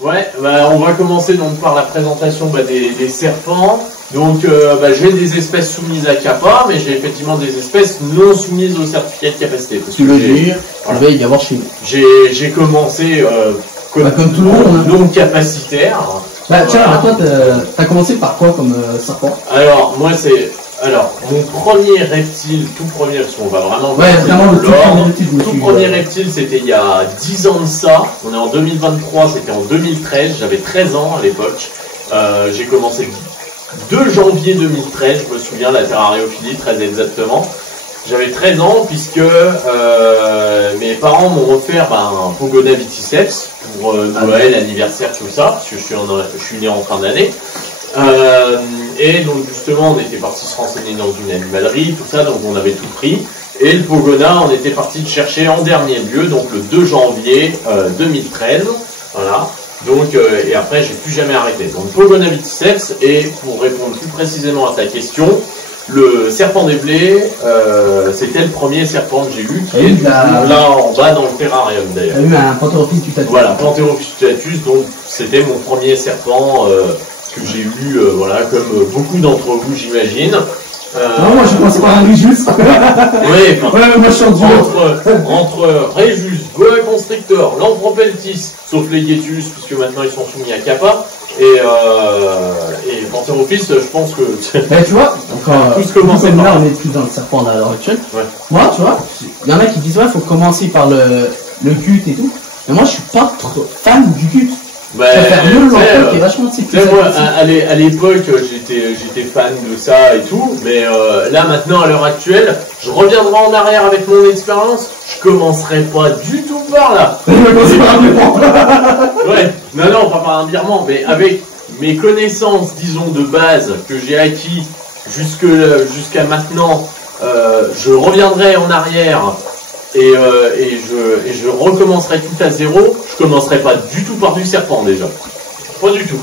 Ouais, bah, on va commencer donc par la présentation des serpents. Donc j'ai des espèces soumises à CAPA, mais j'ai effectivement des espèces non soumises au certificat de capacité. Parce tu veux dire, il va y avoir chez nous. J'ai commencé comme tout le monde, non capacitaire. Bah tiens, toi t'as commencé par quoi comme serpent? Alors moi mon premier reptile, tout premier, parce qu'on va vraiment le tout premier reptile, c'était il y a 10 ans de ça. On est en 2023, c'était en 2013, j'avais 13 ans à l'époque. J'ai commencé le 2 janvier 2013, je me souviens, la terrariophilie, très exactement. J'avais 13 ans puisque mes parents m'ont offert un Pogoda viticeps pour Noël, anniversaire, tout ça, parce que je suis né en fin d'année. Et donc justement on était parti se renseigner dans une animalerie, tout ça, donc on avait tout pris. Et le Pogoda, on était parti le chercher en dernier lieu, donc le 2 janvier 2013. Voilà. Donc et après j'ai plus jamais arrêté. Donc Pogoda viticeps, et pour répondre plus précisément à ta question, le serpent des blés, c'était le premier serpent que j'ai eu, qui est là en bas dans le terrarium d'ailleurs. Il y a eu un Pantherophyllus tutatus. Voilà, Pantherophyllus tutatus, donc c'était mon premier serpent que j'ai eu, voilà, comme beaucoup d'entre vous j'imagine. Non, moi je pense pas à Régis. Oui, moi je suis entre Régis, Boa Constrictor, Lampropeltis, sauf les Guetus, puisque maintenant ils sont soumis à CAPA, et Pantherophyllus, je pense que mais tu vois, tous commencer par là, on est plus dans le serpent à l'heure actuelle. Ouais. Moi, tu vois, il y en a qui disent ouais, faut commencer par le gut et tout. Mais moi, je suis pas trop fan du gut. Bah, qui est vachement moi, à l'époque, j'étais fan de ça et tout, mais là maintenant, à l'heure actuelle, je reviendrai en arrière avec mon expérience. Je commencerai pas du tout par là. Ouais, non, pas par un virement, mais avec mes connaissances, disons, de base que j'ai acquis jusqu'à maintenant, je reviendrai en arrière. Et je recommencerai tout à zéro. Je commencerai pas du tout par du serpent déjà. Pas du tout.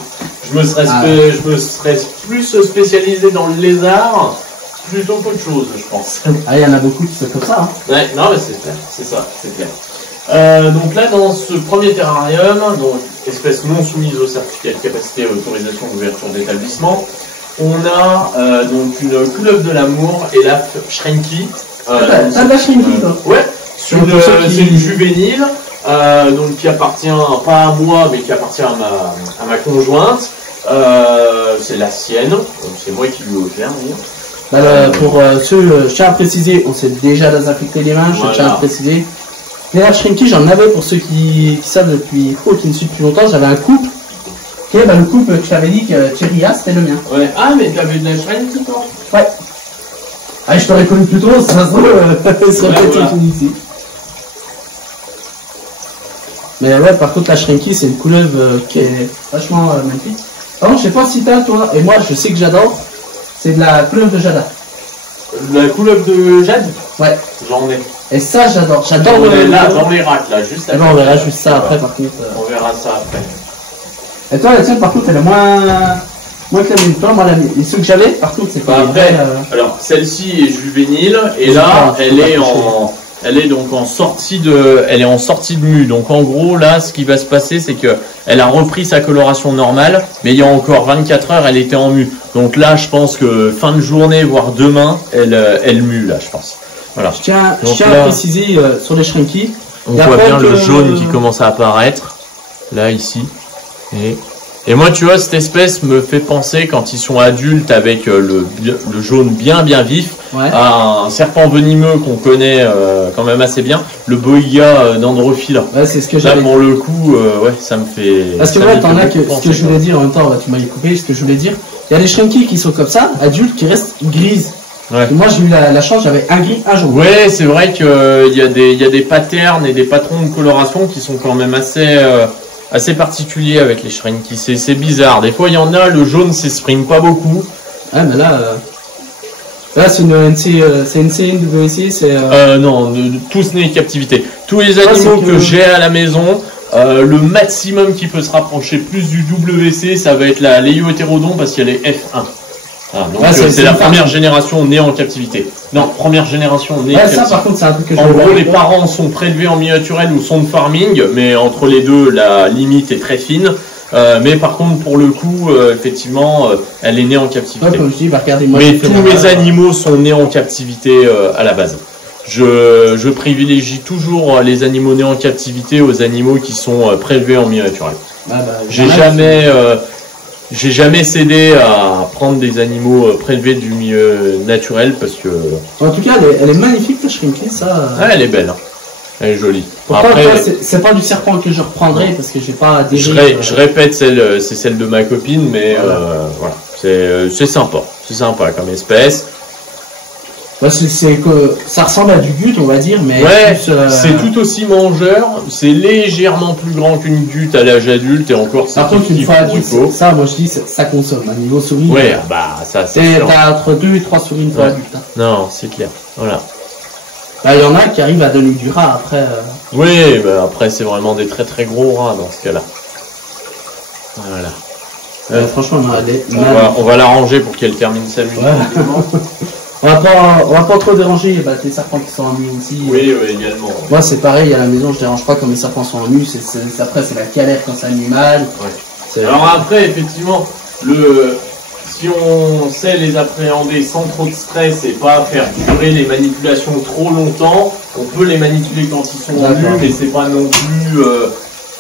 Je me serais plus spécialisé dans le lézard plutôt qu'autre chose, je pense. Ah, il y en a beaucoup qui sont comme ça. Hein. Ouais, non, mais c'est clair, c'est ça, c'est clair. Donc là, dans ce premier terrarium, donc espèce non soumise au certificat de capacité et autorisation d'ouverture d'établissement, on a donc une couleuvre de l'amour et la Shrinky. T'as de la Shrinky, toi? Ouais. C'est une juvénile, donc qui appartient pas à moi, mais qui appartient à ma conjointe. C'est la sienne, c'est moi qui lui ai offert. Pour ceux, je tiens à préciser, on s'est déjà désinfecté les mains, je tiens à préciser. Mais la Shrinky, j'en avais pour ceux qui savent depuis, qui me suivent depuis longtemps, j'avais un couple. Ok, le couple que je t'avais dit que Thierry c'était le mien. Ouais. Ah, mais t'avais de la Shrinky, toi? Ouais. Ah, je t'aurais connu plus tôt, ça se serait peut-être fini ici. Mais ouais, par contre, la Shrinky, c'est une couleuvre qui est vachement magnifique. Par contre, je sais pas si t'as, toi, et moi, je sais que j'adore, c'est de la couleuvre de Jada. La couleuvre de Jade? Ouais. J'en ai. Et ça, j'adore. Là, dans les racks, là, juste après. On verra juste ça après, par contre. On verra ça après. Et toi, la tienne, par contre, elle est moins que la mienne. Toi, moi, ceux que j'avais, par contre, c'est pas après. Alors, celle-ci est juvénile, et là, elle est donc en sortie de mue. Donc en gros là, ce qui va se passer, c'est que elle a repris sa coloration normale, mais il y a encore 24 heures, elle était en mue. Donc là, je pense que fin de journée, voire demain, elle mue là, je pense. Voilà. Je tiens à préciser sur les Shrinky. On voit bien le jaune qui commence à apparaître là ici. Et moi, tu vois, cette espèce me fait penser, quand ils sont adultes avec le jaune bien vif, à un serpent venimeux qu'on connaît quand même assez bien, le Boiga d'Androphila. Ouais, c'est ce que j'avais. Là, pour le coup, ouais, ça me fait. Parce que ouais, t'en as que ce que je voulais dire en même temps, tu m'as coupé. Ce que je voulais dire, il y a des Shrinky qui sont comme ça, adultes, qui restent grises. Ouais. Moi, j'ai eu la chance, j'avais un gris, un jaune. Ouais, c'est vrai qu'il y a des patterns et des patrons de coloration qui sont quand même assez particulier avec les Shrinky, c'est bizarre. Des fois, il y en a, le jaune s'exprime pas beaucoup. Ah, mais là c'est une NC, c'est NC, WC, c'est... Non, tous nés de captivité. Tous les animaux que j'ai à la maison, le maximum qui peut se rapprocher plus du WC, ça va être la Léo hétérodon parce qu'elle est F1. Ah, donc c'est la première génération née en captivité. Non, première génération née en captivité. Ça par contre c'est un truc que je En gros, les parents sont prélevés en milieu naturel ou sont de farming, mais entre les deux, la limite est très fine. Mais par contre, pour le coup, effectivement, elle est née en captivité. Ouais, comme je dis, bah, regardez, moi, mais tous mes animaux sont nés en captivité à la base. Je privilégie toujours les animaux nés en captivité aux animaux qui sont prélevés en milieu naturel. J'ai jamais cédé à prendre des animaux prélevés du milieu naturel parce que. En tout cas, elle est magnifique la Shrimpy, ça. Ah, elle est belle. Elle est jolie. Pourtant, après, c'est pas du serpent que je reprendrai parce que j'ai pas. Je répète, c'est celle de ma copine, mais voilà, c'est sympa. C'est sympa comme espèce. Bah, c'est que ça ressemble à du gut, on va dire, mais ouais, c'est tout aussi mangeur. C'est légèrement plus grand qu'une gute à l'âge adulte et encore. Par contre, une fois adulte, ça, moi je dis, ça consomme. À niveau souris. Ouais, bah ça. T'as entre 2 et 3 souris une fois adulte. Hein. Non, c'est clair. Voilà. Bah, il y en a qui arrivent à donner du rat après. Oui, bah après c'est vraiment des très très gros rats dans ce cas-là. Voilà. Franchement, on va la ranger pour qu'elle termine sa vie. Ouais. On va pas trop déranger les serpents qui sont en nu aussi. Oui, également. Moi, c'est pareil, à la maison, je dérange pas quand mes serpents sont en nu. Après, c'est la galère quand c'est animal. Ouais. Alors après, effectivement, si on sait les appréhender sans trop de stress et pas faire durer les manipulations trop longtemps, on peut les manipuler quand ils sont en nu, mais c'est pas non plus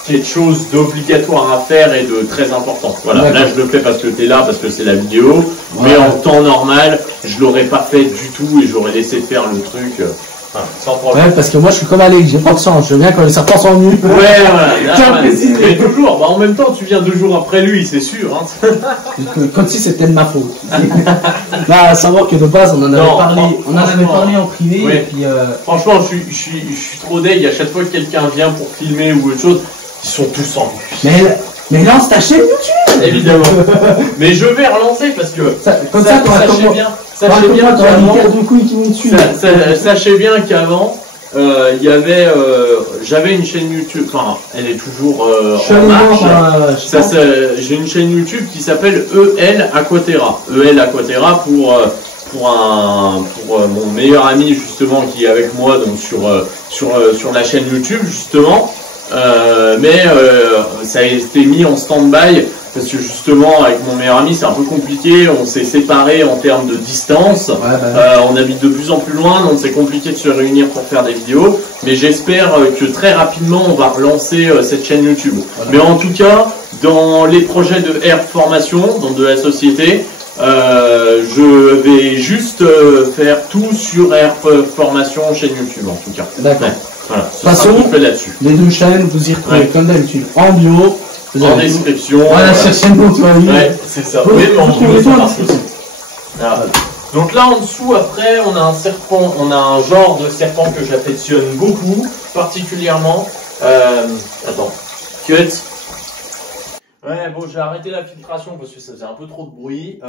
quelque chose d'obligatoire à faire et de très important. Voilà, là je le fais parce que t'es là, parce que c'est la vidéo, mais en temps normal, je l'aurais pas fait du tout et j'aurais laissé faire le truc sans problème. Ouais, parce que moi je suis comme Alex, j'ai pas de sang, je veux bien quand les serpents sont nus. Ouais, voilà. Mais toujours, bah en même temps tu viens 2 jours après lui, c'est sûr. Hein. Comme si c'était de ma faute. Bah, à savoir que de base on en avait parlé en privé. Ouais. Et puis, franchement, je suis trop deg, à chaque fois que quelqu'un vient pour filmer ou autre chose, ils sont tous en nu. Mais lance ta chaîne YouTube. Évidemment. Mais je vais relancer parce que sachez bien qu'avant j'avais une chaîne YouTube, enfin elle est toujours en marche. J'ai une chaîne YouTube qui s'appelle EL Aquaterra. EL Aquaterra pour mon meilleur ami justement qui est avec moi donc sur la chaîne YouTube justement. Mais ça a été mis en stand-by parce que justement avec mon meilleur ami c'est un peu compliqué, on s'est séparés en termes de distance, on habite de plus en plus loin donc c'est compliqué de se réunir pour faire des vidéos, mais j'espère que très rapidement on va relancer cette chaîne YouTube. Mais en tout cas dans les projets de Herp Formation, donc de la société, je vais juste faire tout sur Herp Formation chaîne YouTube en tout cas. D'accord. Voilà, de toute façon, les 2 chaînes, vous y retrouvez comme d'habitude en bio, en description. Voilà, cherchez mon toit. Ouais, c'est ça. Même en bio, ça marche aussi. Voilà. Donc là en dessous, après, on a un serpent, on a un genre de serpent que j'affectionne beaucoup, particulièrement. Attends, cut. Ouais, bon, j'ai arrêté la filtration parce que ça faisait un peu trop de bruit.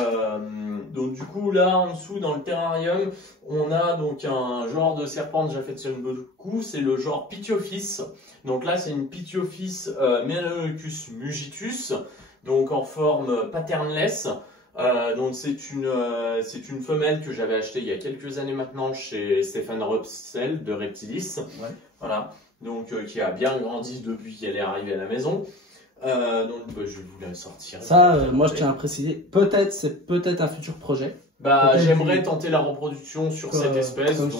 Donc du coup, là, en dessous, dans le terrarium, on a donc un genre de serpent que j'affectionne beaucoup, c'est le genre Pityophis. Donc là, c'est une Pityophis Merenicus mugitus, donc en forme patternless. Donc c'est une femelle que j'avais achetée il y a quelques années maintenant chez Stéphane Russell de Reptilis. Ouais. Voilà, donc qui a bien grandi depuis qu'elle est arrivée à la maison. Donc je vais vous la sortir. Ça, moi je tiens à préciser, c'est peut-être un futur projet. Bah j'aimerais tenter la reproduction sur cette espèce. Donc,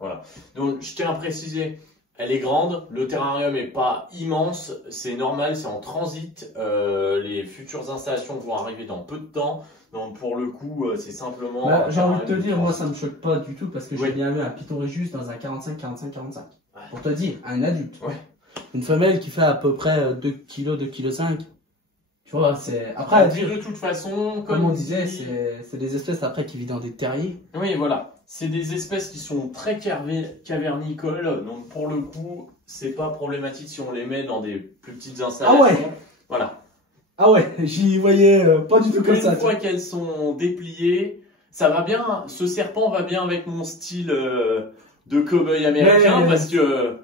voilà. Donc je tiens à préciser, elle est grande, le terrarium est pas immense, c'est normal, c'est en transit. Les futures installations vont arriver dans peu de temps. Donc pour le coup, c'est simplement. Bah, j'ai envie de te dire, moi ça me choque pas du tout parce que j'ai bien eu un Python Régus dans un 45-45-45. Ouais. Pour te dire, un adulte. Ouais. Une femelle qui fait à peu près 2 kg, 2 kg 5. Tu vois, c'est. Après, de toute façon, comme on disait, c'est des espèces après qui vivent dans des terriers. Oui, voilà. C'est des espèces qui sont très cavernicoles. Donc pour le coup, c'est pas problématique si on les met dans des plus petites installations. Ah ouais. Voilà. Ah ouais, j'y voyais pas du tout comme ça. Une fois qu'elles sont dépliées, ça va bien. Ce serpent va bien avec mon style de cow-boy américain parce que.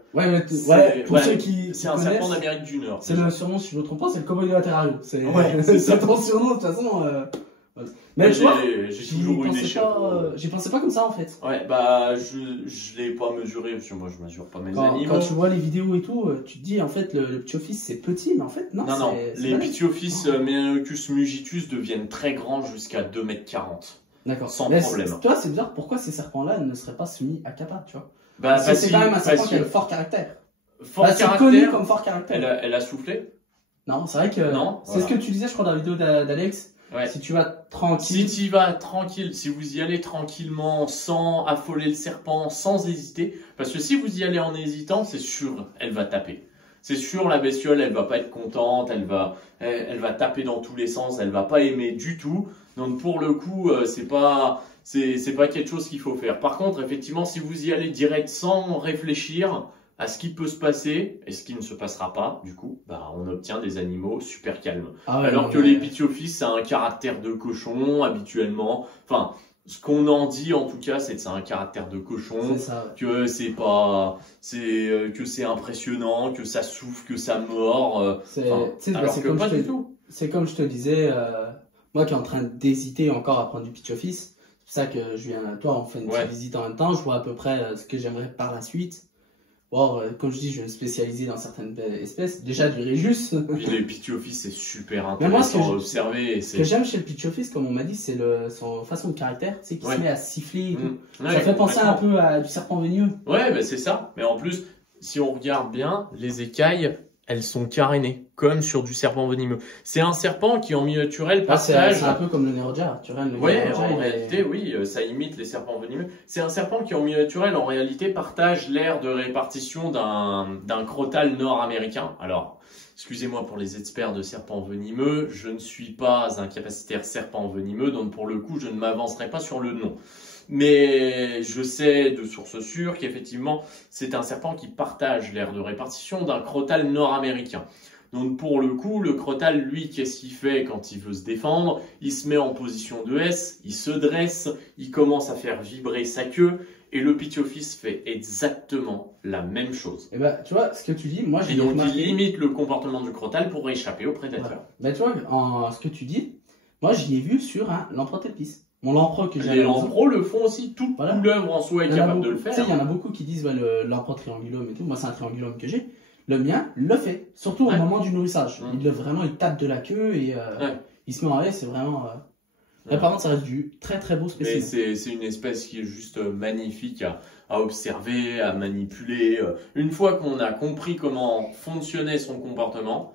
Pour ceux qui. C'est un serpent d'Amérique du Nord. C'est le surnom, si je ne me trompe pas, c'est le cow-boy de la terrarium. C'est ça. ton surnom, de toute façon. Mais tu vois, j'ai toujours eu des chapeaux. J'y pensais pas comme ça en fait. Ouais, bah je l'ai pas mesuré parce que moi je mesure pas mes animaux. Quand tu vois les vidéos et tout, tu te dis en fait le petit office c'est petit, mais en fait non. Non, les petit office Menaeocus mugitus deviennent très grands jusqu'à 2,40 m. D'accord. Sans problème. Toi, c'est bizarre, pourquoi ces serpents-là ne seraient pas soumis à Kappa, tu vois? Bah, c'est quand même un serpent qui a le fort caractère. C'est connu comme fort caractère. Elle a soufflé? Non, c'est vrai que. Non. C'est ce que tu disais, je crois, dans la vidéo d'Alex. Ouais. Si tu vas tranquille. Si tu vas tranquille, si vous y allez tranquillement, sans affoler le serpent, sans hésiter, parce que si vous y allez en hésitant, c'est sûr, elle va taper. C'est sûr, la bestiole, elle va pas être contente, elle va taper dans tous les sens, elle va pas aimer du tout. Donc pour le coup, c'est pas quelque chose qu'il faut faire. Par contre, effectivement, si vous y allez direct sans réfléchir à ce qui peut se passer et ce qui ne se passera pas, du coup, bah, on obtient des animaux super calmes. Ah ouais, alors que les Pithiophyses, ça a un caractère de cochon habituellement. Enfin, ce qu'on en dit en tout cas, c'est que ça a un caractère de cochon, que c'est pas, que c'est impressionnant, que ça souffle, que ça mord. Alors que pas du tout. C'est comme je te disais, moi qui est en train d'hésiter encore à prendre du Pithiophyse, c'est pour ça que je viens à toi, on fait une petite visite en même temps, je vois à peu près ce que j'aimerais par la suite. Bon, comme je dis, je vais me spécialiser dans certaines espèces. Déjà du Réjus. Puis les Pithiophyses, c'est super intéressant à observer. Ce que j'aime chez le Pithiophyse, comme on m'a dit, c'est son façon de caractère, tu sais, qui se met à siffler et tout. Ça fait penser un peu à du serpent venimeux. Ouais, bah c'est ça. Mais en plus, si on regarde bien, les écailles, elles sont carénées, comme sur du serpent venimeux. C'est un serpent qui, en milieu naturel, partage... C'est un peu comme le Neroja. Ouais, en réalité, oui, ça imite les serpents venimeux. C'est un serpent qui, en milieu naturel, en réalité, partage l'aire de répartition d'un crotal nord-américain. Alors, excusez-moi pour les experts de serpents venimeux, je ne suis pas un capacitaire serpent venimeux, donc pour le coup, je ne m'avancerai pas sur le nom. Mais je sais de sources sûres qu'effectivement, c'est un serpent qui partage l'aire de répartition d'un crotal nord-américain. Donc pour le coup, le crotal, lui, qu'est-ce qu'il fait quand il veut se défendre? Il se met en position de S, il se dresse, il commence à faire vibrer sa queue, et le Pithiophyse fait exactement la même chose. Et bah, tu vois, ce que tu dis, moi j'ai donc il limite le comportement du crotal pour échapper au prédateur. Ouais. Bah tu vois, ce que tu dis, moi j'y ai vu sur un Lamprotelpis. Mon lampreux que j'ai. Les lamprots le font aussi, toute l'œuvre en soi est capable de le faire. Tu sais, il y en a beaucoup qui disent le lampro triangulum et tout. Moi, c'est un triangulum que j'ai. Le mien le fait, surtout au moment du nourrissage. Vraiment, il tape de la queue et il se met en S. C'est vraiment. Par contre, ça reste du très très beau spécimen. C'est une espèce qui est juste magnifique à observer, à manipuler. Une fois qu'on a compris comment fonctionnait son comportement,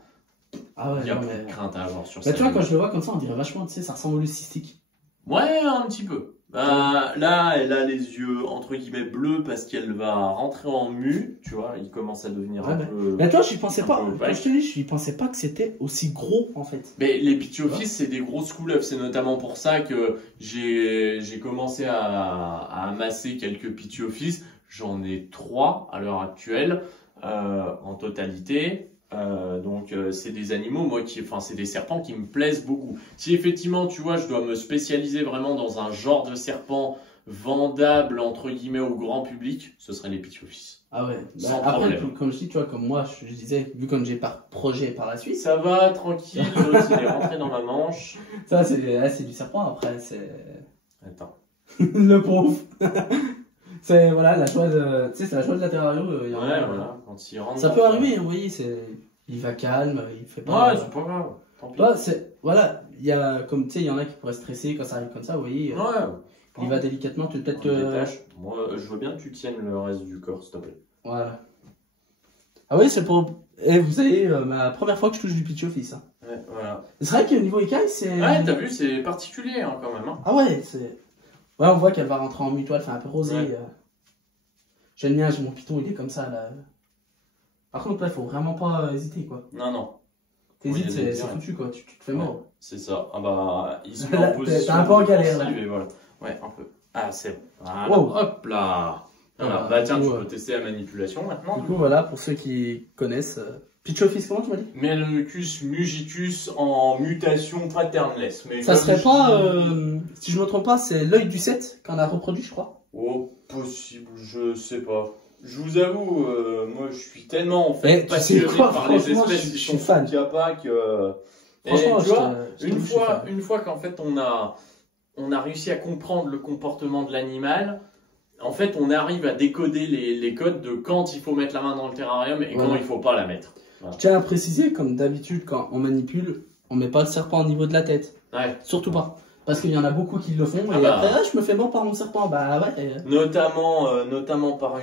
il n'y a plus de crainte à avoir sur ça. Tu vois, quand je le vois comme ça, on dirait vachement, tu sais, ça ressemble au leucistique. Ouais, un petit peu. Là, elle a les yeux entre guillemets bleus parce qu'elle va rentrer en mue, tu vois, il commence à devenir un peu. Mais toi, je pensais pas. Quand je te dis, je pensais pas que c'était aussi gros en fait. Mais les Pithiophyses, c'est des grosses couleuvres. C'est notamment pour ça que j'ai commencé à amasser quelques Pithiophyses. J'en ai 3 à l'heure actuelle en totalité. Donc c'est des animaux, moi c'est des serpents qui me plaisent beaucoup. Si effectivement, tu vois, je dois me spécialiser vraiment dans un genre de serpent vendable entre guillemets au grand public, ce serait les Pithiophyses. Ah ouais. Après, comme je dis, tu vois, comme moi, je disais, vu comme j'ai par projet par la suite. Ça va, tranquille. L'autre, il est rentré dans ma manche. Ça, c'est du serpent. Après, c'est. Attends. Le pauvre. C'est voilà la joie de, tu sais, c'est la joie de la terrario. Voilà. Quand il rentre. Ça peut arriver, vous voyez, il va calme, il fait pas. Ouais, c'est pas grave. Tant pis. Voilà, il y a comme tu sais, il y en a qui pourraient stresser quand ça arrive comme ça, vous voyez. Ouais. Il va délicatement, tu peut-être. Moi, je veux bien que tu tiennes le reste du corps, s'il te plaît. Voilà. Ah oui, c'est pour. Et vous savez, ma première fois que je touche du Pithiophyse. Hein. Ouais, voilà. C'est vrai que niveau écaille, c'est. Ouais, t'as vu, c'est particulier hein, quand même. Hein. Ah ouais, c'est. Ouais, on voit qu'elle va rentrer en mutoile, fait un peu rosé. Ouais. J'aime bien, j'ai mon python, il est comme ça là. Par contre, là, il faut vraiment pas hésiter quoi. Non. T'hésites, c'est foutu quoi, tu te fais mort. C'est ça. Ah bah, il se met en position. T'es un peu en galère là. Voilà. Ouais, un peu. Ah, c'est bon. Voilà. Wow. Hop là. Voilà. Bah tiens, tu peux tester la manipulation maintenant. Du coup, voilà, pour ceux qui connaissent. Pithiophyse, comment tu m'as dit? Menaeocus mugitus en mutation patternless. Mais ça serait pas, si je me trompe pas, c'est l'œil du 7 qu'on a reproduit, je crois. Oh, possible, je sais pas. Je vous avoue, moi je suis tellement en fait passionné par les espèces qui sont fan. Franchement, tu vois, une fois qu'en fait on a réussi à comprendre le comportement de l'animal, en fait on arrive à décoder les codes de quand il faut mettre la main dans le terrarium et quand il faut pas la mettre. Voilà. Je tiens à préciser, comme d'habitude, quand on manipule, on met pas le serpent au niveau de la tête. Ouais. Surtout pas. Parce qu'il y en a beaucoup qui le font, et après, je me fais mort par mon serpent. Bah ouais. Notamment par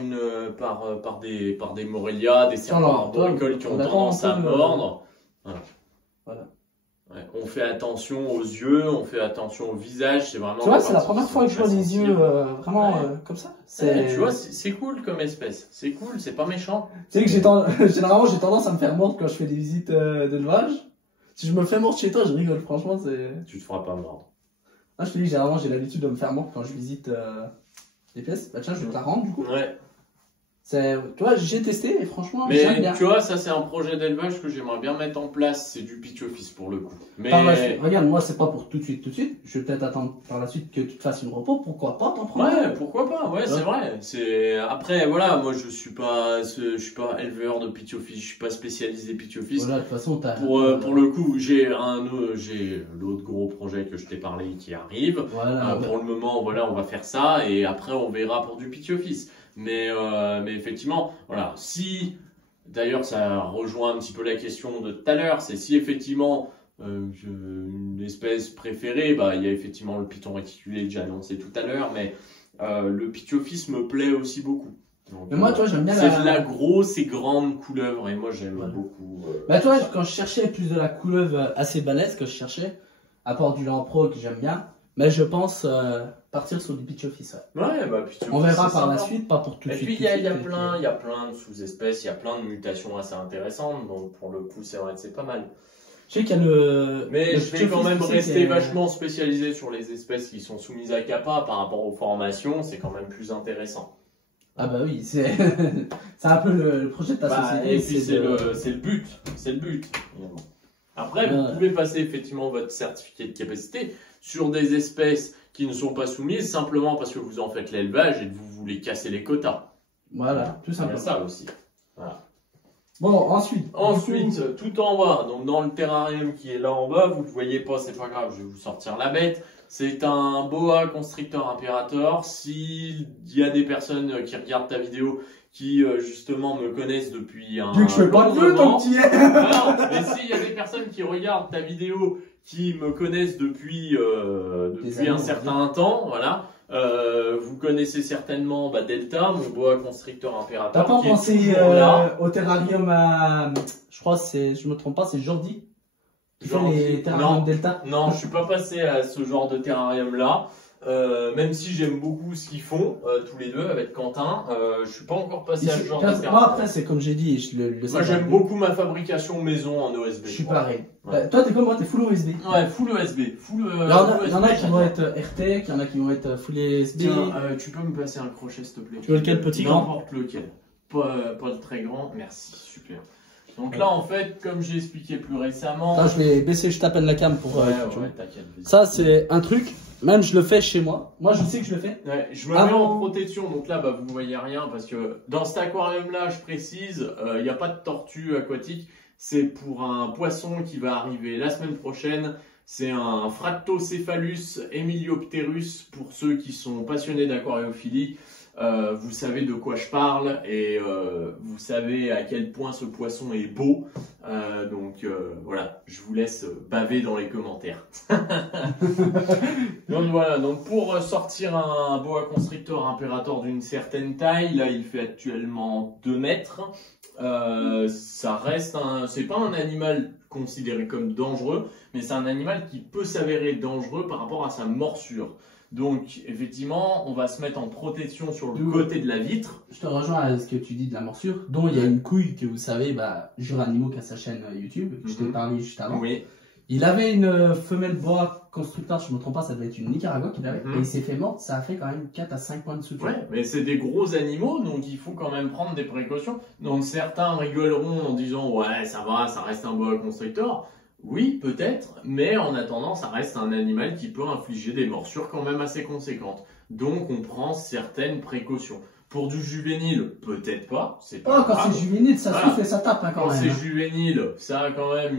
des Morelia, des serpents arboricoles qui ont tendance à mordre. Voilà. Ouais, on fait attention aux yeux, on fait attention au visage, c'est vraiment. Tu vois, c'est la première fois que je vois les yeux vraiment comme ça. Tu vois, c'est cool comme espèce. C'est cool, c'est pas méchant. Tu sais que généralement j'ai tendance à me faire mordre quand je fais des visites d'élevage. Si je me fais mordre chez toi, je rigole. Franchement, c'est. Tu te feras pas mordre. Ah, je te dis, généralement j'ai l'habitude de me faire mordre quand je visite des pièces. Bah tiens, je vais te la rendre du coup. Ouais. Tu vois, j'ai testé et franchement, j'aime bien. Tu vois, ça c'est un projet d'élevage que j'aimerais bien mettre en place, c'est du pitch office pour le coup. Mais regarde, moi c'est pas pour tout de suite. Je vais peut-être attendre par la suite que tu te fasses une repos, pourquoi pas t'en prendre. Ouais, pourquoi pas, ouais, c'est vrai. Après voilà, moi je suis pas éleveur de pitch office, je suis pas spécialisé pitch office. Voilà, de toute façon, pour le coup, j'ai l'autre gros projet que je t'ai parlé qui arrive. Voilà, pour le moment, voilà, on va faire ça et après on verra pour du pitch office. Mais effectivement, voilà, si, d'ailleurs ça rejoint un petit peu la question de tout à l'heure, c'est si effectivement une espèce préférée, bah il y a effectivement le python réticulé que j'ai annoncé tout à l'heure, mais le pithiophyse me plaît aussi beaucoup. Donc, mais moi, toi, j'aime bien c'est de la grosse et grande couleuvre et moi j'aime beaucoup. Bah toi, quand je cherchais plus de la couleuvre assez balèze que je cherchais, à part du Lampro que j'aime bien, mais je pense partir sur du pithiophyse. Ouais, bah pithiophyse. On verra par la suite, pas pour tout de suite. Et puis il y a plein de sous-espèces, il y a plein de mutations assez intéressantes, donc pour le coup c'est vrai que c'est pas mal. Je sais qu'il y a le. Mais je vais quand même rester vachement spécialisé sur les espèces qui sont soumises à CAPA par rapport aux formations, c'est quand même plus intéressant. Ah bah oui, c'est un peu le projet de ta société. Et puis c'est le but. Après, vous pouvez passer effectivement votre certificat de capacité sur des espèces qui ne sont pas soumises simplement parce que vous en faites l'élevage et que vous voulez casser les quotas. Voilà, tout simplement. Il y a ça aussi. Voilà. Bon, ensuite, tout en bas, donc dans le terrarium qui est là en bas, vous ne voyez pas, c'est pas grave, je vais vous sortir la bête. C'est un boa constrictor imperator. S'il y a des personnes qui regardent ta vidéo qui justement me connaissent depuis un vu que je fais pas de feu tant que tu es. Non, mais s'il y a des personnes qui regardent ta vidéo qui me connaissent depuis un certain temps, voilà. Vous connaissez certainement Delta, mon boa constrictor imperator. T'as pas pensé au terrarium à, je crois je me trompe pas, c'est Jordi qui fait les terrariums Delta. Non, je suis pas passé à ce genre de terrarium là. Même si j'aime beaucoup ce qu'ils font tous les deux avec Quentin, je suis pas encore passé à ce genre de terrarium. Moi après c'est comme j'ai dit, moi j'aime beaucoup ma fabrication maison en OSB. Je suis pareil. Ouais. Toi t'es comme moi, t'es full OSB. Ouais, full OSB. Il y en a qui vont être RTEC, il y en a qui vont être full OSB. Tiens, tu peux me passer un crochet s'il te plaît. Tu veux lequel, petit, grand? N'importe lequel. Pas le très grand, merci, super. Donc là, en fait, comme j'ai expliqué plus récemment... Là, je vais baisser juste à peine la cam pour... t'inquiète. Ça, c'est un truc, même je le fais chez moi. Moi, je sais que je le fais. Ouais, je me mets en protection, donc là, vous ne voyez rien, parce que dans cet aquarium-là, je précise, il n'y a pas de tortue aquatique. C'est pour un poisson qui va arriver la semaine prochaine. C'est un Fractocephalus hemiliopterus, pour ceux qui sont passionnés d'aquariophilie. Vous savez de quoi je parle et vous savez à quel point ce poisson est beau. Donc voilà, je vous laisse baver dans les commentaires. Donc voilà, donc pour sortir un boa constrictor imperator d'une certaine taille, là il fait actuellement 2 mètres. Ça reste c'est pas un animal considéré comme dangereux, mais c'est un animal qui peut s'avérer dangereux par rapport à sa morsure. Donc, effectivement, on va se mettre en protection sur le côté de la vitre. Je te rejoins à ce que tu dis de la morsure, dont il y a une couille que vous savez, Juranimo qui a sa chaîne YouTube, que je t'ai parlé juste avant. Oui. Il avait une femelle boa constructeur, je ne me trompe pas, ça devait être une Nicaragua qu'il avait, et il s'est fait mordre, ça a fait quand même 4 à 5 points de suture. Ouais, mais c'est des gros animaux, donc il faut quand même prendre des précautions. Donc certains rigoleront en disant, ouais, ça va, ça reste un boa constrictor. Oui, peut-être, mais en attendant, ça reste un animal qui peut infliger des morsures quand même assez conséquentes. Donc, on prend certaines précautions. Pour du juvénile, peut-être pas. C'est pas quand c'est juvénile, ça souffle et ça tape quand même. Quand c'est juvénile, ça a quand même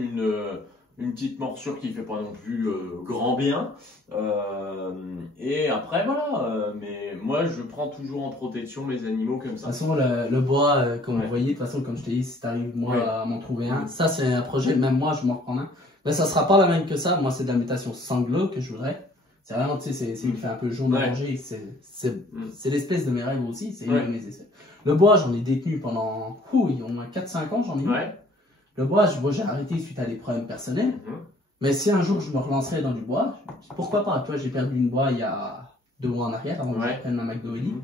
une petite morsure qui fait pas non plus grand bien. Et après voilà, mais moi je prends toujours en protection mes animaux comme ça. De toute façon, le bois, comme vous voyez, de toute façon, comme je t'ai dit, si t'arrives moi à m'en trouver un, ça c'est un projet, même moi je m'en reprends un. Mais ça sera pas la même que ça, moi c'est de la mutation sanglot que je voudrais. C'est vraiment, tu sais, il fait un peu jaune orangé, c'est l'espèce de mes rêves aussi, c'est une de mes espèces. Le bois, j'en ai détenu pendant, il y a au moins 4-5 ans, j'en ai eu. Le bois, j'ai arrêté suite à des problèmes personnels. Mais si un jour je me relancerais dans du bois, pourquoi pas? Tu vois, j'ai perdu une bois il y a 2 mois en arrière, avant que je prenne ma McDo Ellie.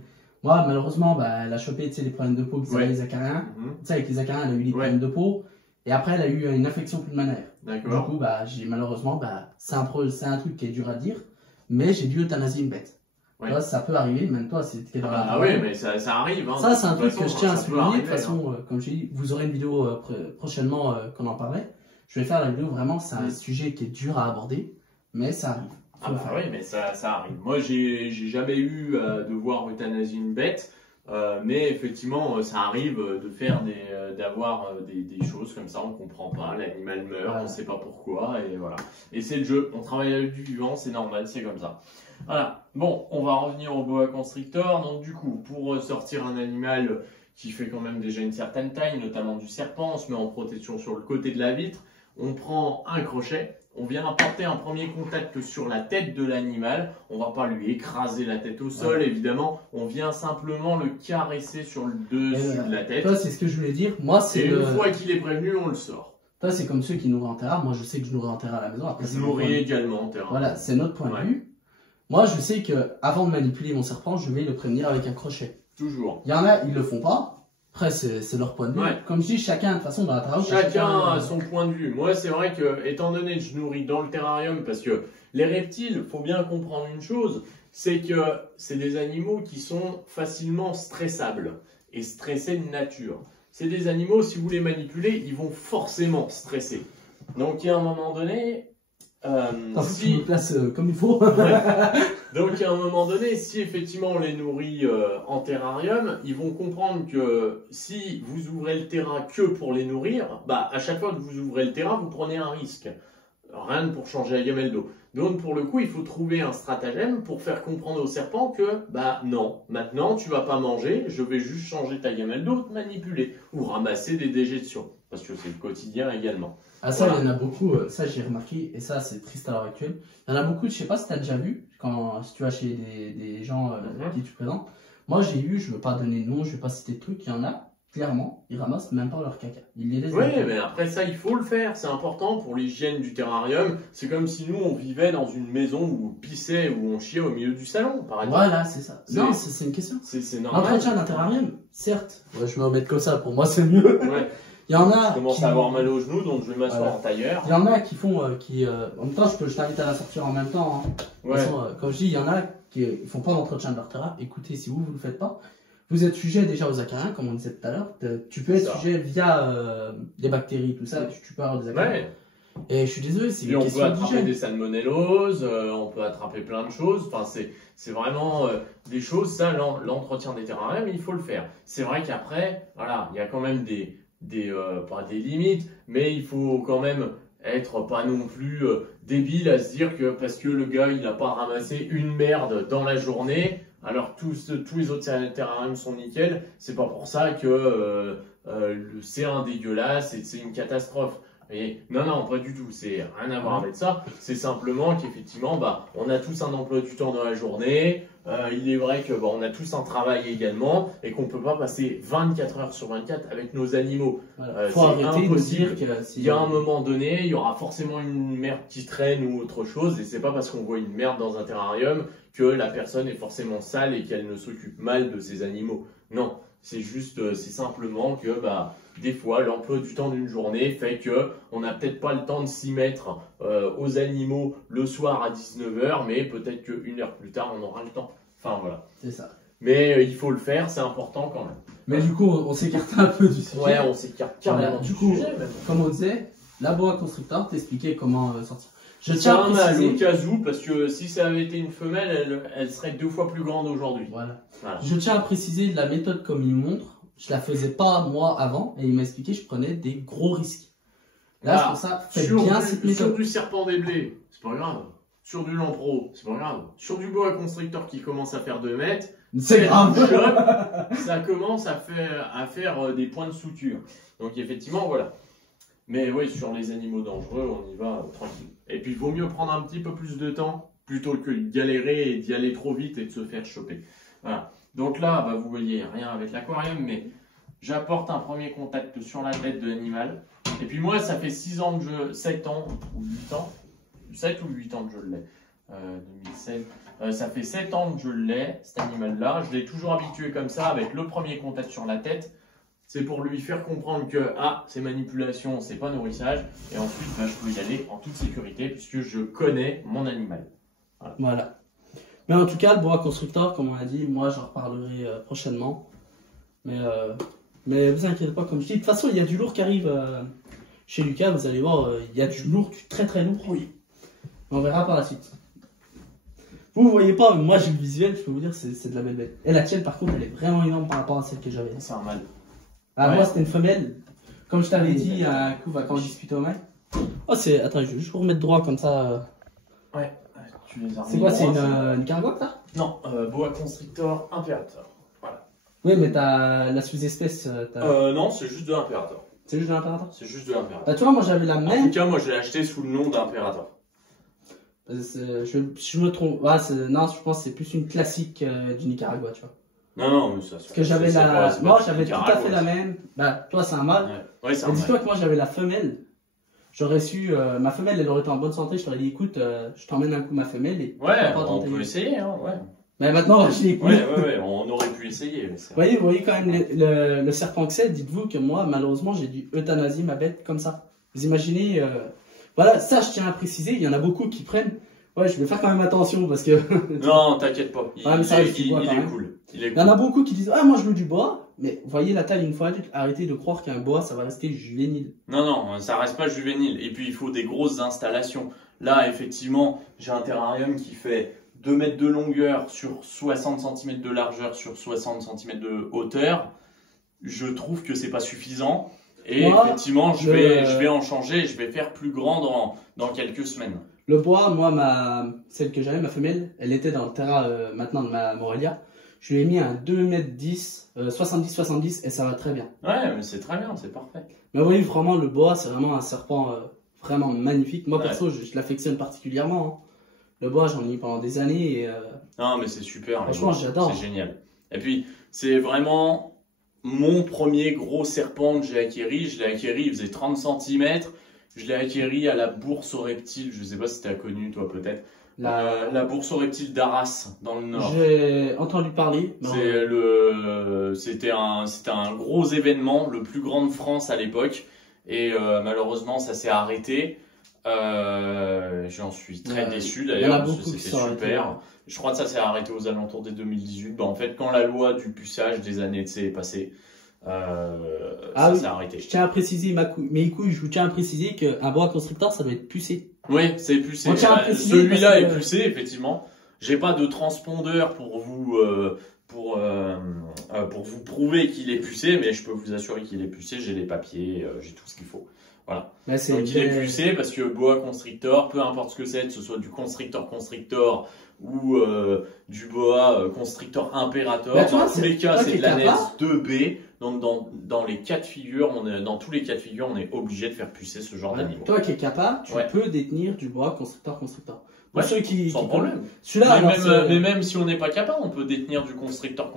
Moi, malheureusement, elle a chopé des problèmes de peau qu'ils avaient les acariens. Tu sais, avec les acariens, elle a eu des problèmes de peau. Et après, elle a eu une infection pulmonaire. Du coup, malheureusement, c'est un truc qui est dur à dire, mais j'ai dû euthanasier une bête. Toi, ça peut arriver, même toi, c'est Ah oui, mais ça arrive. Hein. Ça, c'est un truc que je tiens à souligner. De toute façon, comme je dis, vous aurez une vidéo prochainement qu'on en parlait. Je vais faire la vidéo, vraiment, c'est un sujet qui est dur à aborder, mais ça arrive. Oui, mais ça arrive. Moi, j'ai jamais eu à devoir euthanasier une bête, mais effectivement, ça arrive d'avoir des choses comme ça, on comprend pas, l'animal meurt, on sait pas pourquoi, et voilà. Et c'est le jeu, on travaille avec du vivant, c'est normal, c'est comme ça. Voilà, bon, on va revenir au boa constrictor. Donc du coup, pour sortir un animal qui fait quand même déjà une certaine taille, notamment du serpent, on se met en protection sur le côté de la vitre, on prend un crochet, on vient apporter un premier contact sur la tête de l'animal, on va pas lui écraser la tête au sol, évidemment, on vient simplement le caresser sur le dessus de la tête. Toi, c'est ce que je voulais dire, moi c'est une fois qu'il est prévenu, on le sort. Toi, c'est comme ceux qui nourrissent en terrain, moi je sais que je nourris en terrain à la maison. Après, je nourris également en terrain. Voilà, c'est notre point de vue. Moi, je sais que avant de manipuler mon serpent, je vais le prévenir avec un crochet. Toujours. Il y en a, ils le font pas. Après, c'est leur point de vue. Comme je dis, chacun, de toute façon, dans la terrarium. Chacun a son point de vue. Moi, c'est vrai que, étant donné que je nourris dans le terrarium, parce que les reptiles, faut bien comprendre une chose, c'est que c'est des animaux qui sont facilement stressables et stressés de nature. C'est des animaux, si vous les manipulez, ils vont forcément stresser. Donc, il y a un moment donné, si tu me places comme il faut. Donc à un moment donné, si effectivement on les nourrit en terrarium, ils vont comprendre que si vous ouvrez le terrain que pour les nourrir, à chaque fois que vous ouvrez le terrain, vous prenez un risque. Rien pour changer la gamelle d'eau. Donc pour le coup, il faut trouver un stratagème pour faire comprendre au serpent que non, maintenant tu vas pas manger, je vais juste changer ta gamelle d'eau, te manipuler ou ramasser des déjections, parce que c'est le quotidien également. Ah ça, il y en a beaucoup, ça j'ai remarqué, et ça c'est triste à l'heure actuelle. Il y en a beaucoup, je sais pas si tu as déjà vu, si tu vas chez des gens qui tu présentes. Moi j'ai eu, je veux pas donner de nom, je vais pas citer de trucs, il y en a, clairement, ils ramassent même pas leur caca. Ils les laissent. Oui, mais après ça, il faut le faire, c'est important pour l'hygiène du terrarium. C'est comme si nous, on vivait dans une maison où on pissait, où on chiait au milieu du salon, par exemple. Voilà, c'est ça. Non, c'est une question. C'est normal. L'entretien d'un terrarium, certes, je vais me remettre comme ça, pour moi c'est mieux. Il y en a. Je commence à avoir mal aux genoux, donc je vais m'asseoir en tailleur. Il y en a qui font, en même temps, je t'invite à la sortir en même temps. Hein. De toute façon, comme je dis, il y en a qui ne font pas d'entretien de leur terrain. Écoutez, si vous ne le faites pas, vous êtes sujet déjà aux acariens, comme on disait tout à l'heure. Tu peux être sujet via des bactéries, tout ça. Tu peux avoir des acariens. Et je suis désolé, c'est une question d'hygiène. On peut attraper des salmonelloses, on peut attraper plein de choses. Enfin, c'est vraiment des choses. Ça, l'entretien des terrariums, il faut le faire. C'est vrai qu'après, voilà, il y a quand même pas des limites, mais il faut quand même être pas non plus débile à se dire que parce que le gars il n'a pas ramassé une merde dans la journée, alors tous les autres terrariums sont nickel, c'est pas pour ça que c'est un dégueulasse et c'est une catastrophe. Et non, pas du tout, c'est rien à voir avec ça, c'est simplement qu'effectivement, on a tous un emploi du temps dans la journée, il est vrai que on a tous un travail également, et qu'on ne peut pas passer 24 heures sur 24 avec nos animaux. Faut arrêter de dire que il y a un moment donné, il y aura forcément une merde qui traîne ou autre chose, et c'est pas parce qu'on voit une merde dans un terrarium que la personne est forcément sale et qu'elle ne s'occupe mal de ses animaux. Non. C'est juste, c'est simplement que des fois l'emploi du temps d'une journée fait que on n'a peut-être pas le temps de s'y mettre aux animaux le soir à 19 h, mais peut-être qu'une heure plus tard on aura le temps. Enfin voilà. C'est ça. Mais il faut le faire, c'est important quand même. Mais du coup, on s'écarte un peu du sujet. Ouais, on s'écarte carrément du coup, sujet même. Comme on disait, la boa constrictor t'expliquait comment sortir. Je tiens à préciser, au cas où, parce que si ça avait été une femelle, elle serait 2 fois plus grande aujourd'hui. Voilà. Je tiens à préciser la méthode comme il montre. Je la faisais pas moi avant et il m'a expliqué que je prenais des gros risques. Là, c'est pour ça, faites bien cette méthode. Sur du serpent des blés, c'est pas grave. Sur du lampro, c'est pas grave. Sur du boa constrictor qui commence à faire 2 mètres, c'est grave. Ça commence à faire des points de suture. Donc effectivement, voilà. Mais oui, sur les animaux dangereux, on y va tranquille. Et puis, il vaut mieux prendre un petit peu plus de temps plutôt que de galérer et d'y aller trop vite et de se faire choper. Voilà. Donc là, bah, vous voyez, rien avec l'aquarium, mais j'apporte un premier contact sur la tête de l'animal. Et puis moi, ça fait 6 ans que 7 ans ou 8 ans, 7 ou 8 ans que je l'ai. 2016. Ça fait 7 ans que je l'ai, cet animal-là. Je l'ai toujours habitué comme ça, avec le premier contact sur la tête. C'est pour lui faire comprendre que c'est manipulation, c'est pas nourrissage. Et ensuite, bah, je peux y aller en toute sécurité puisque je connais mon animal. Voilà. Mais en tout cas, le boa constrictor, comme on a dit, moi j'en reparlerai prochainement. Mais vous inquiétez pas, comme je dis. De toute façon, il y a du lourd qui arrive chez Lucas. Vous allez voir, il y a du lourd, du très très lourd. Oui. Mais on verra par la suite. Vous voyez pas, mais moi j'ai le visuel, je peux vous dire, c'est de la belle bête. Et la tienne, par contre, elle est vraiment énorme par rapport à celle que j'avais. C'est un mâle. Ah, ouais. Moi, c'était une femelle. Comme je t'avais dit, un coup, quand on discutait au mec. Oh, c'est. Attends, je vais juste vous remettre droit comme ça. Ouais, tu les as. C'est quoi, c'est une cargote là? Non, boa constrictor imperator. Voilà. Oui, mais t'as la sous-espèce. Non, c'est juste de l'imperator. C'est juste de l'imperator? C'est juste de l'imperator. Bah, tu vois, moi j'avais la même. En tout cas, moi je l'ai acheté sous le nom d'imperator. Je me trompe. Ouais, non, je pense que c'est plus une classique du Nicaragua, tu vois. Non, mais ça. Parce que j'avais moi, j'avais tout à fait la même. Bah, toi, c'est un mâle. Ouais, c'est un mâle. Dis-toi que moi, j'avais la femelle. J'aurais su. Ma femelle, elle aurait été en bonne santé. Je t'aurais dit, écoute, je t'emmène un coup ma femelle. Et ouais, on peut essayer, hein, ouais. Mais maintenant, je l'ai écouté. Ouais, on aurait pu essayer. Vous voyez quand même le serpent que c'est. Dites-vous que moi, malheureusement, j'ai dû euthanasier ma bête comme ça. Vous imaginez. Voilà, ça, je tiens à préciser. Il y en a beaucoup qui prennent. Ouais, je vais faire quand même attention parce que. Non, t'inquiète pas. Il est cool. Il y en a beaucoup qui disent, moi je veux du bois. Mais vous voyez la taille une fois adulte, arrêtez de croire qu'un bois ça va rester juvénile. Non, ça reste pas juvénile. Et puis il faut des grosses installations. Là, effectivement, j'ai un terrarium qui fait 2 mètres de longueur sur 60 cm de largeur sur 60 cm de hauteur. Je trouve que c'est pas suffisant. Et moi, effectivement, je vais en changer. Je vais faire plus grand dans quelques semaines. Le bois, moi, celle que j'avais, ma femelle, elle était dans le terrain maintenant de ma Morelia. Je lui ai mis un 2,10 m, 70-70 et ça va très bien. Ouais, mais c'est très bien, c'est parfait. Mais oui, vraiment, le bois, c'est vraiment un serpent vraiment magnifique. Moi, perso, je l'affectionne particulièrement. Hein. Le bois, j'en ai mis pendant des années. Et, non, mais c'est super. Franchement, j'adore. C'est génial. Et puis, c'est vraiment mon premier gros serpent que j'ai acquéri. Je l'ai acquéri, il faisait 30 cm. Je l'ai acquéri à la bourse aux reptiles. Je sais pas si tu as connu, toi, peut-être. La bourse aux reptiles d'Arras, dans le Nord. J'ai entendu parler. C'était un gros événement, le plus grand de France à l'époque. Et malheureusement, ça s'est arrêté. J'en suis très déçu d'ailleurs, parce que c'était super. Je crois que ça s'est arrêté aux alentours des 2018. En fait, quand la loi du puçage des années est passée, ça s'est arrêté. Je tiens à préciser, je tiens à préciser qu'un boa constrictor, ça doit être pucé. Oui, c'est pucé. Celui-là est pucé, effectivement. J'ai pas de transpondeur pour vous prouver qu'il est pucé, mais je peux vous assurer qu'il est pucé. J'ai les papiers, j'ai tout ce qu'il faut. Voilà. Donc il est pucé parce que boa constrictor, peu importe ce que c'est, que ce soit du constrictor ou du boa constrictor imperator, dans tous les cas c'est de la NES 2B. Donc dans les cas de figure, dans tous les cas de figure, on est obligé de faire pucer ce genre d'animal. Toi qui es capable, tu peux détenir du boa constrictor. Pour ceux sans problème. Mais même si on n'est pas capable, on peut détenir du constrictor,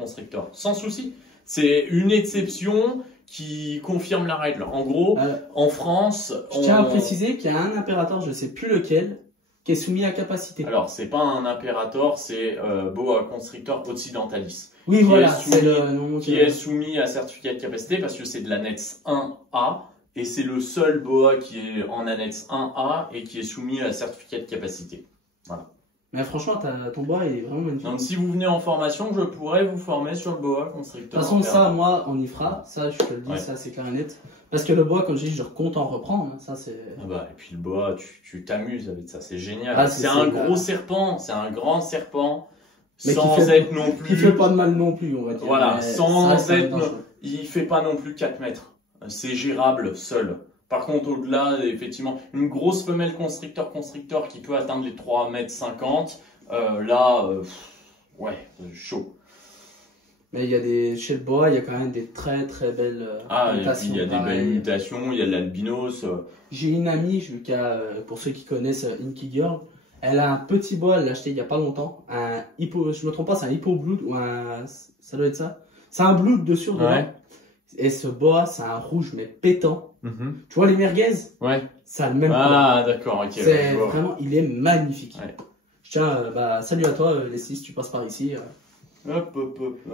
sans souci. C'est une exception qui confirme la règle. En gros, en France, je tiens à préciser qu'il y a un impérator, je ne sais plus lequel, qui est soumis à capacité. Alors, c'est pas un impérator, c'est boa constrictor occidentalis. Oui, voilà, c'est le nom qui est soumis à certificat de capacité parce que c'est de l'annexe 1A et c'est le seul boa qui est en annexe 1A et qui est soumis à certificat de capacité. Voilà. Mais franchement, ton boa il est vraiment magnifique. Donc si vous venez en formation, je pourrais vous former sur le boa constrictor. De toute façon, ça, moi, on y fera. Ça, je te le dis, ça c'est clair et net. Parce que le boa, comme je dis, je compte en reprendre. Ça, c'est. Et puis le boa, tu t'amuses avec ça, c'est génial. C'est un gros serpent, c'est un grand serpent. Mais sans être non plus. Il fait pas de mal non plus, on va dire. Voilà, sans être. Il fait pas non plus 4 mètres. C'est gérable seul. Par contre, au-delà, effectivement, une grosse femelle constricteur qui peut atteindre les 3,50 m, ouais, chaud. Mais il y a des, chez le boa, il y a quand même des très très belles mutations. Et puis il y a des belles mutations, il y a de l'albinos. J'ai une amie, pour ceux qui connaissent Inky Girl, elle a un petit boa, elle l'a acheté il y a pas longtemps, un hippo, je me trompe pas, c'est un hippo blood ou ça doit être ça. C'est un blood dessus dedans. Ouais. Et ce boa, c'est un rouge mais pétant. Tu vois les merguez? Ouais. Ça a le même Ah, d'accord, ok. C'est vraiment, il est magnifique. Ouais. Je tiens, salut à toi, Leslie, si tu passes par ici. Hop.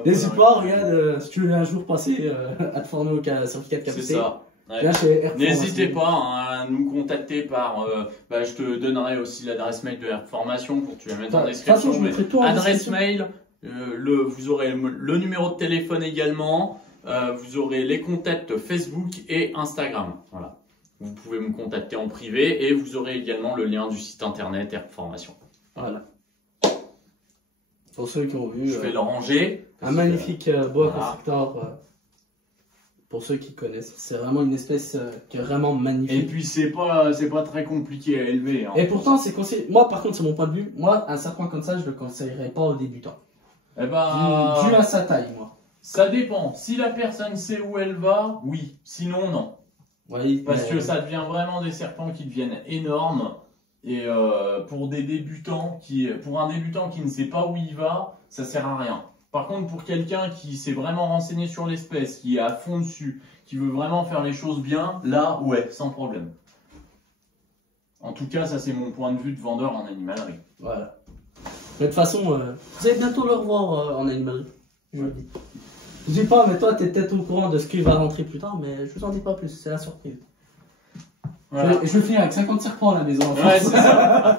N'hésite pas, regarde, si tu veux un jour passer à te former au certificat de capacité. C'est ça. Ouais. N'hésitez pas à nous contacter par. Je te donnerai aussi l'adresse mail de Air Formation pour que tu la mettes en description. De toute façon, je mettrai tout en adresse mail, vous aurez le numéro de téléphone également, vous aurez les contacts Facebook et Instagram. Voilà. Vous pouvez me contacter en privé et vous aurez également le lien du site internet Air Formation. Voilà. Pour ceux qui ont vu. Je vais le ranger. Un magnifique boa constrictor. Pour ceux qui connaissent, c'est vraiment une espèce qui est vraiment magnifique. Et puis c'est pas très compliqué à élever. Hein. Et pourtant c'est conseillé. Moi par contre c'est mon point de vue. Moi un serpent comme ça je le conseillerais pas aux débutants. Eh ben. Dû à sa taille moi. Ça dépend. Si la personne sait où elle va, oui. Sinon non. Oui, parce que ça devient vraiment des serpents qui deviennent énormes. Et pour un débutant qui ne sait pas où il va, ça sert à rien. Par contre, pour quelqu'un qui s'est vraiment renseigné sur l'espèce, qui est à fond dessus, qui veut vraiment faire les choses bien, là, ouais, sans problème. En tout cas, ça c'est mon point de vue de vendeur en animalerie. Voilà. De toute façon, vous allez bientôt le revoir en animalerie. Je le dis. Je dis pas, mais toi, t'es peut-être au courant de ce qui va rentrer plus tard, mais je vous en dis pas plus, c'est la surprise. Voilà. Je vais finir avec 50 serpents à la maison. Ouais, c'est ça.